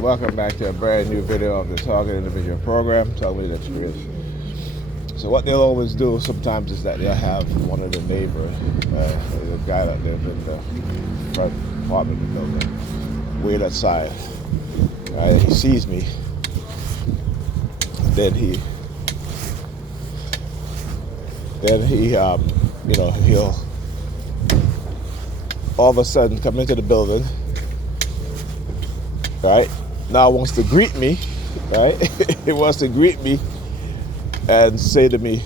Welcome back to a brand new video of the Target Individual Program, Target Experience. So what they'll always do sometimes is that they'll have one of the neighbors, the guy that lives in the front apartment of the building, wait outside. He sees me, then he'll all of a sudden come into the building, right? Now wants to greet me, right? He wants to greet me and say to me,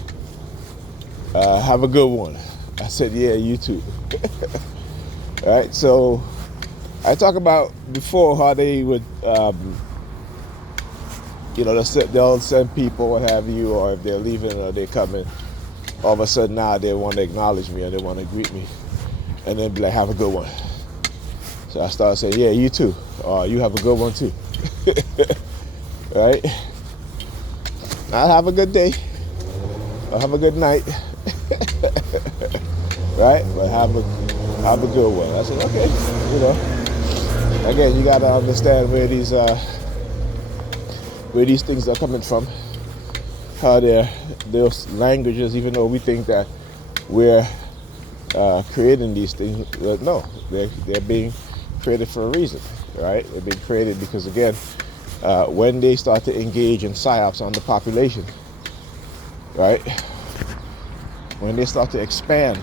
have a good one. I said, yeah, you too. Right? So I talked about before how they would, they'll send people, what have you, or if they're leaving or they're coming, all of a sudden now they want to acknowledge me and they want to greet me and then be like, have a good one. So I started saying, yeah, you too. You have a good one too. Right? I'll have a good day. I'll have a good night. Right? But have a good one. I said, okay. Again, you got to understand where these things are coming from. How those languages, even though we think that we're creating these things, no, they're being created for a reason, right? They're being created because, again, when they start to engage in psyops on the population, right? When they start to expand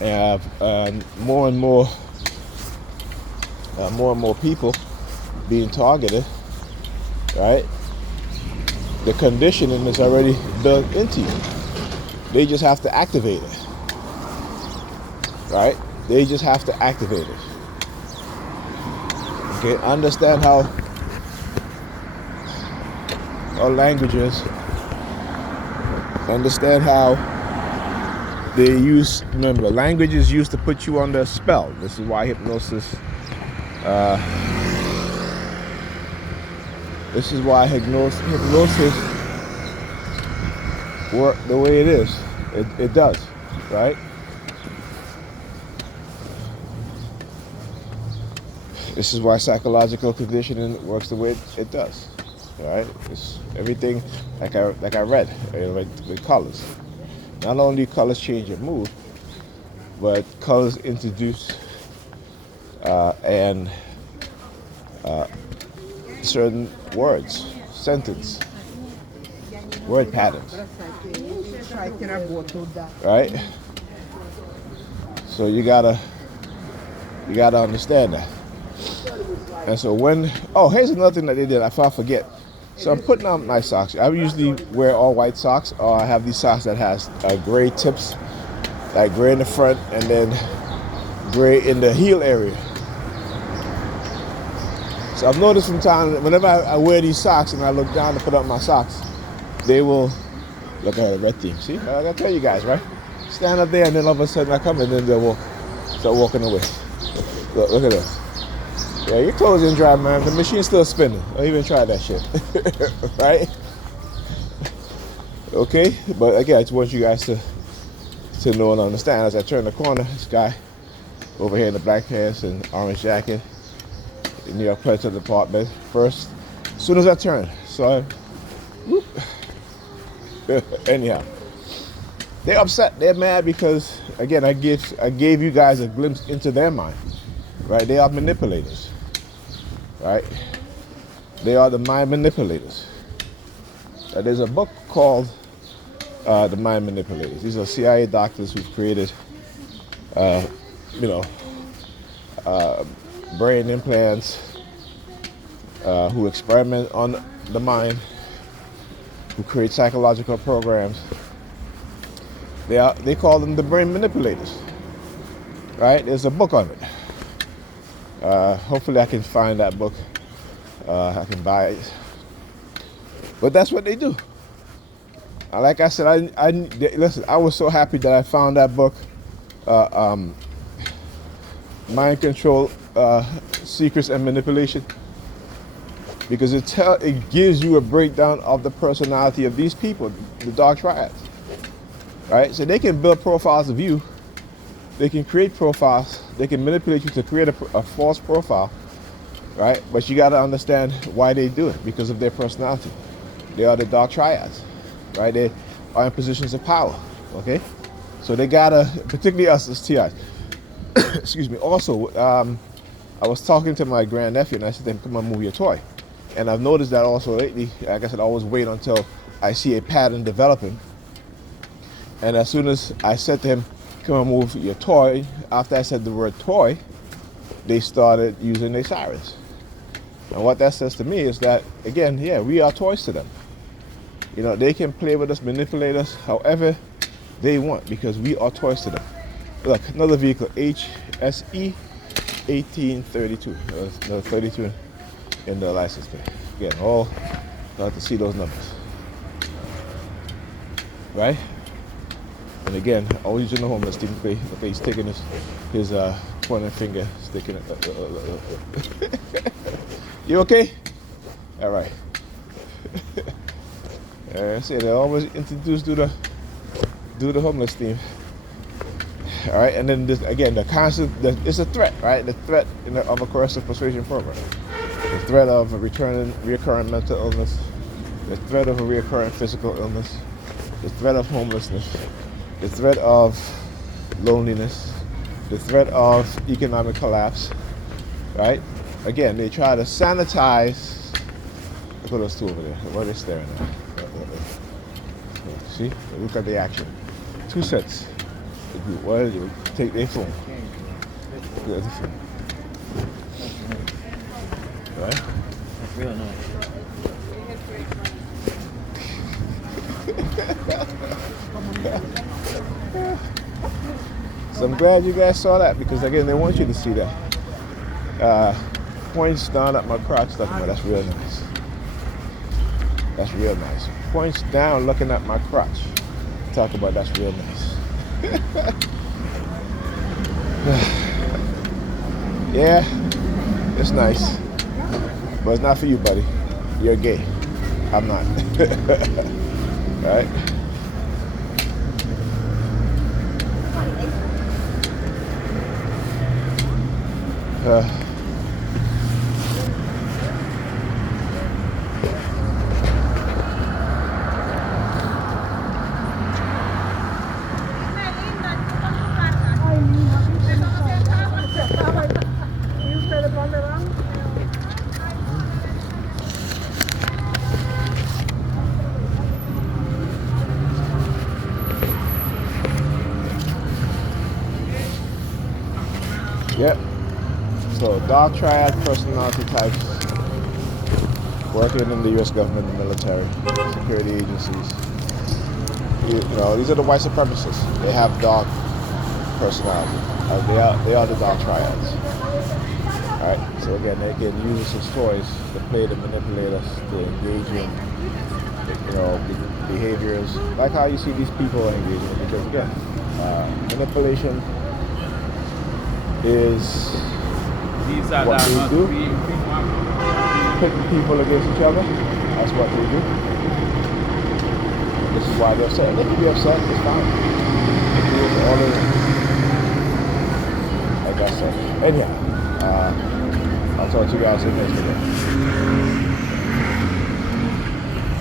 and have more and more people being targeted, right? The conditioning is already built into you. They just have to activate it, right? They just have to activate it. Okay, understand how languages, understand how they use, remember, language is used to put you under a spell. This is why hypnosis, work the way it is. It does, right? This is why psychological conditioning works the way it does, right? It's everything like I read with colors. Not only colors change your mood, but colors introduce and certain words, sentence, word patterns, right? So you gotta understand that. And so here's another thing that they did, I forget. So I'm putting on my socks. I usually wear all white socks, or I have these socks that has gray tips, like gray in the front and then gray in the heel area. So I've noticed from time, whenever I wear these socks and I look down to put up my socks, they will look at the red thing. See, I gotta tell you guys, right? Stand up there and then all of a sudden I come and then they'll start walking away. Look at that. Yeah, your clothes ain't dry, man. The machine's still spinning. Don't even try that shit. Right? Okay? But again, I just want you guys to know and understand. As I turn the corner, this guy over here in the black pants and orange jacket in New York President Department. First, as soon as I turn. So anyhow. They're upset. They're mad because, again, I gave you guys a glimpse into their mind. Right? They are manipulators. Right? They are the mind manipulators. There's a book called The Mind Manipulators. These are CIA doctors who've created, brain implants, who experiment on the mind, who create psychological programs. They call them the brain manipulators. Right? There's a book on it. Hopefully I can find that book. I can buy it. But that's what they do. Like I said, listen, I was so happy that I found that book, Mind Control, Secrets and Manipulation, because it gives you a breakdown of the personality of these people, the dark triads. Right? So they can build profiles of you. They can create profiles. They can manipulate you to create a false profile right? But you got to understand why they do it, because of their personality. They are the dark triads, right? They are in positions of power, okay? So they gotta, particularly us as TIs. Excuse me. Also, I was talking to my grandnephew and I said to him, come on, move your toy. And I've noticed that also lately. Like I said, I always wait until I see a pattern developing. And as soon as I said to him, come on, move your toy, after I said the word toy, they started using their sirens. And what that says to me is that, again, yeah, we are toys to them. You know, they can play with us, manipulate us however they want, because we are toys to them. Look, another vehicle, HSE 1832. Another 32 in the license plate. Again, all got to see those numbers. Right? And again, always using the homeless team. Okay, he's taking his pointing finger, sticking it. You okay? All right. See, they always introduced to the homeless team. All right, and then this, again, it's a threat, right? The threat of a coercive persuasion program, the threat of a reoccurring mental illness, the threat of a reoccurring physical illness, the threat of homelessness, the threat of loneliness, the threat of economic collapse, right? Again, they try to sanitize. Look at those two over there. What are they staring at? See? Look at the action. 2 cents. Well, you take their phone. Get the phone. Right? That's real nice. So I'm glad you guys saw that, because again, they want you to see that. Points down at my crotch, talking about, that's real nice. That's real nice. Points down looking at my crotch. Talk about, that's real nice. Yeah, it's nice. But it's not for you, buddy. You're gay. I'm not. Right? Yep. So dark triad personality types working in the U.S. government, the military, security agencies. You know, these are the white supremacists. They have dark personality. They are the dark triads. All right. So again, they can use us as toys to play, to manipulate us, to engage in, you know, behaviors like how you see these people engaging. Because again, manipulation is what they do. Pit people against each other. That's what they do. This is why they're upset. They can be upset. It's fine. It's all of it. Like I said. Anyhow, I'll talk to you guys in the next video.